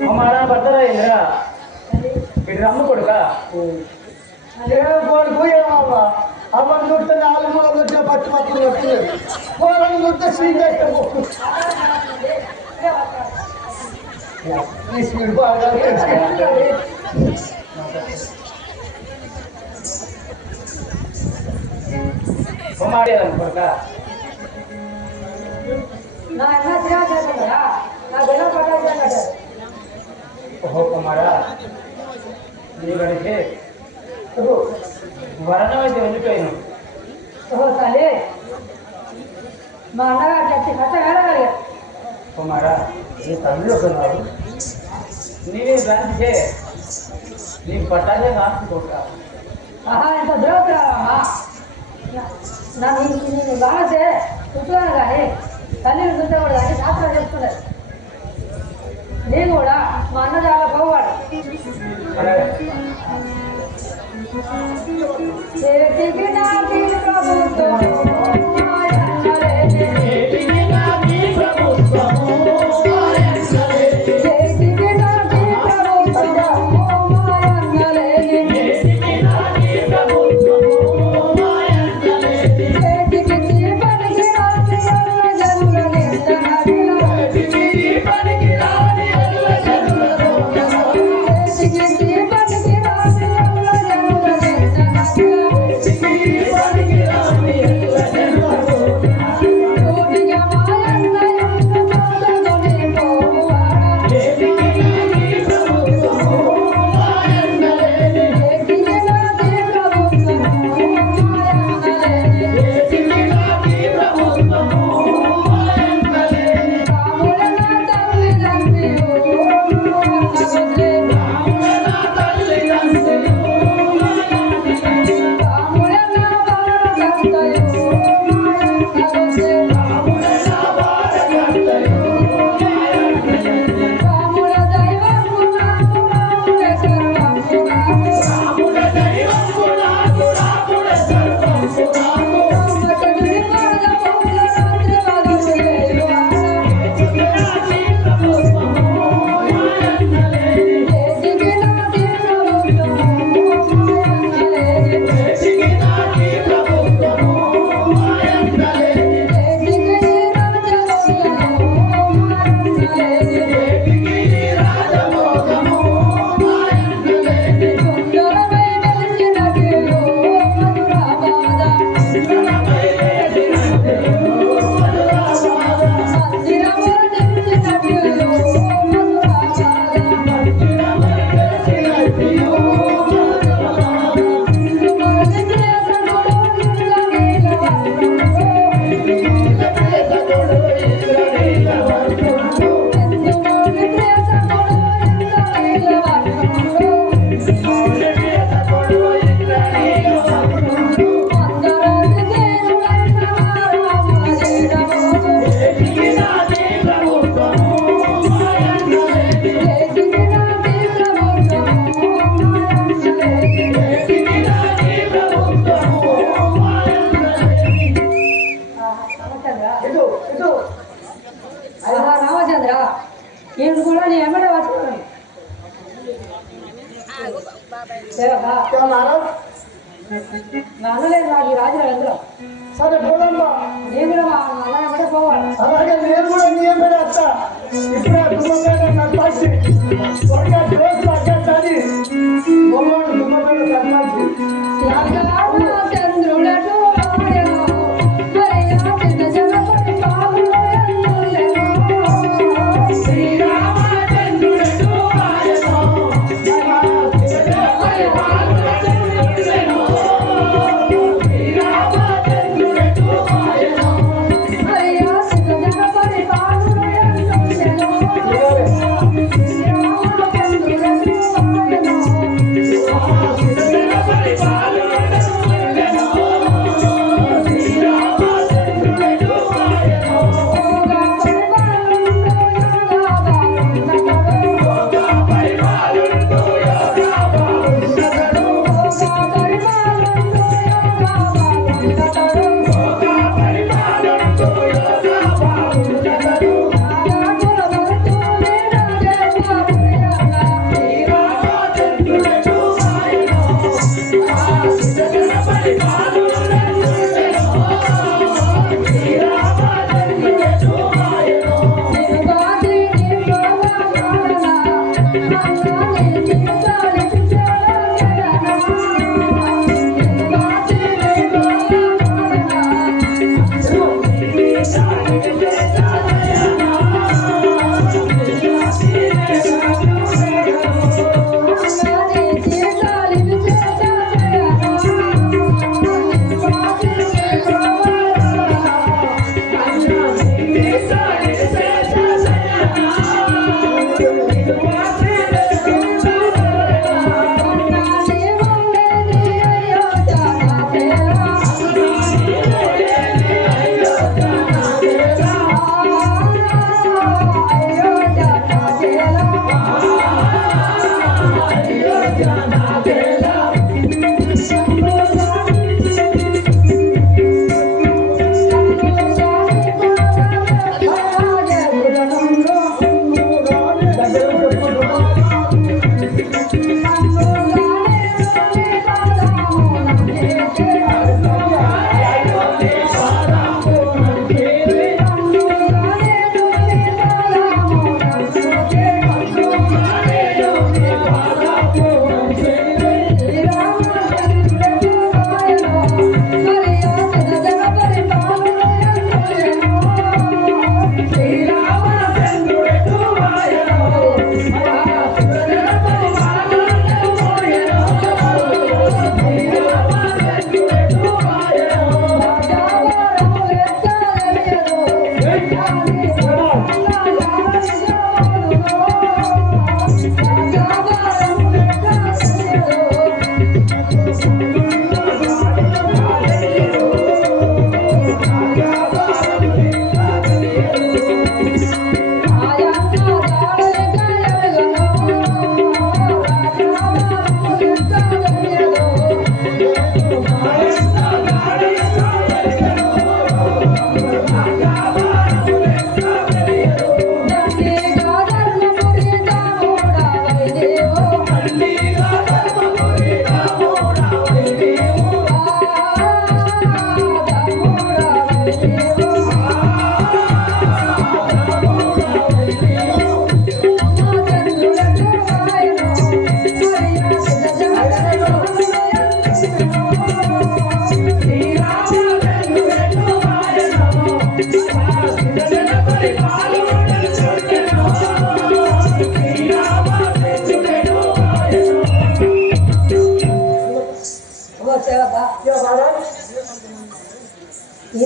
हमारा बता इंदिरा इंदिरा हम कोड का ये कोड कोई है मामा हम अंदर तो नाल में अंदर तो पट पट लगते हैं और अंदर तो सीन देखते हो इस मिनट बाद हमारे अंदर का ना ना क्या करना ना ना बड़ा पता क्या करना ఓహో కుమారా నీ గడిచే వరణం అయితే వెళ్ళిపోయాను ఓహో తల్లి మా అన్నగారు చచ్చి కథ వెళ్ళగలిగా కుమారా నీ తల్లిలో కొన్నావు నీవే దానిచే నీ పట్టాలే కాదు కొడుక ఆహా ఎంత ద్రోహరామా నన్ను నేను బాగా కూర్చోను కానీ తల్లిని చూసేవాడు కానీ శాస్త్రం చెప్తున్నది నేను కూడా మా అన్న చాలా పోవాడు చేతికి నేను కూడా ఎమ్మడే వచ్చాను సేవకా ఏమన్నారా నా అన్నలేదు నాకు ఈ రాజుల ఎందులో? సరే పోదమ్మా నేను కూడా మా అన్న ఎమ్మడే పోవాలి. అలాగే నేను కూడా నీ ఏమైనా వస్తా. ఇప్పుడే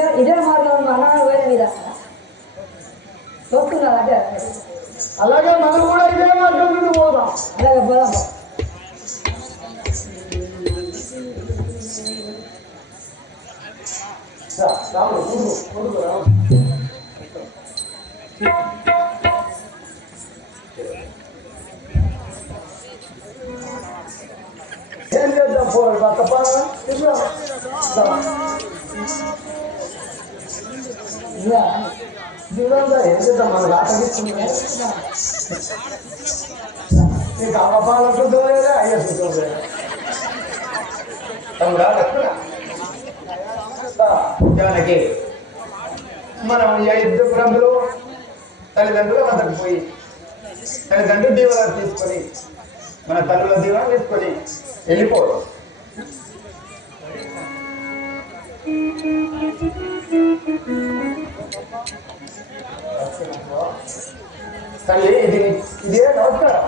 ಇದೇ ಇದೇ ಮಾರ್ಗ ಅನ್ನ ವೇದ ವಿಧಾನ ಹೋಗ್ತುಂದ ಅದೇ అలాగే మనం కూడా ఇదే మార్గంలో పోదాం అలాగే పోదాం ఏం చేద్దాం పోరాడు తప్ప మనకు ఆటగిస్తుంది నీకు అమ్మపాల శుద్ధం లేదా అయ్య శుద్ధం లేదా మనం ఈ బ్రంథులు తల్లిదండ్రుల వద్దకు పోయి తల్లిదండ్రుల దీవెన తీసుకొని మన తల్లుల దీవెన తీసుకొని వెళ్ళిపోవడం. తల్లి ఇది ఇదే నమస్కారం.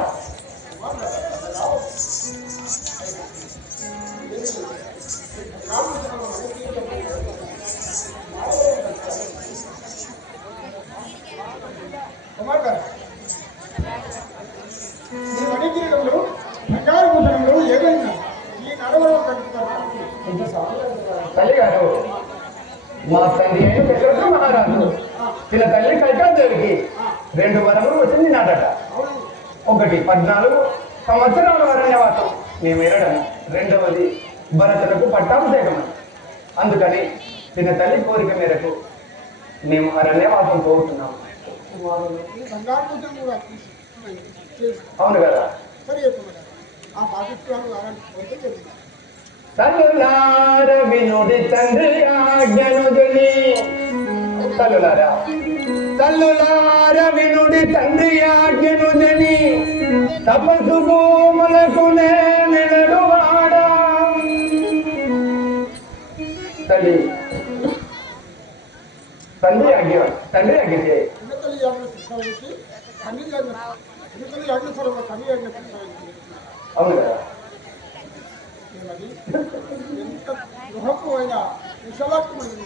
తల్లి గారు మా తండ్రి అయిన మహారాజు. తిన తల్లి కైకాదేవికి రెండు వరములు వచ్చింది నాటట ఒకటి పద్నాలుగు సంవత్సరాల వరణ్యవాసం మేము వినడం రెండవది భరతులకు పట్టాభిషేకం అందుకని తిన తల్లి కోరిక మేరకు మేము అరణ్యవాసం పోతున్నాము. అవును కదా? సరే తల్లులార వినుడి తండ్రి ఆజ్ఞను విని తల్లులారా తల్లులార వినుడి తండ్రి ఆజ్ఞను విని తపస్సు భూములకు నేనడువాడా తల్లి తండ్రి ఆజ్ఞ తండ్రి ఆజ్ఞ చేయి ఎన్నికలు యాజ్ఞ ప్రస్తావించి కన్నీ యాజ్ఞ ఎన్నికలు యాజ్ఞ స్వరంలో కన్నీ యాజ్ఞ ప్రస్తావించి అవును కదా ఏమది ఎంత గృహపు అయిన విశాలాత్మైనది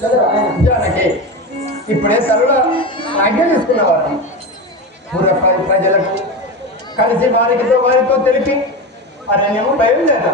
జానకి ఇప్పుడే తల్లుల ఆజ్ఞ తీసుకున్నవారు పూర్వ ప్రజలకు కలిసి వారికితో వారితో తెలిపి అరణ్యము బయలుదేరా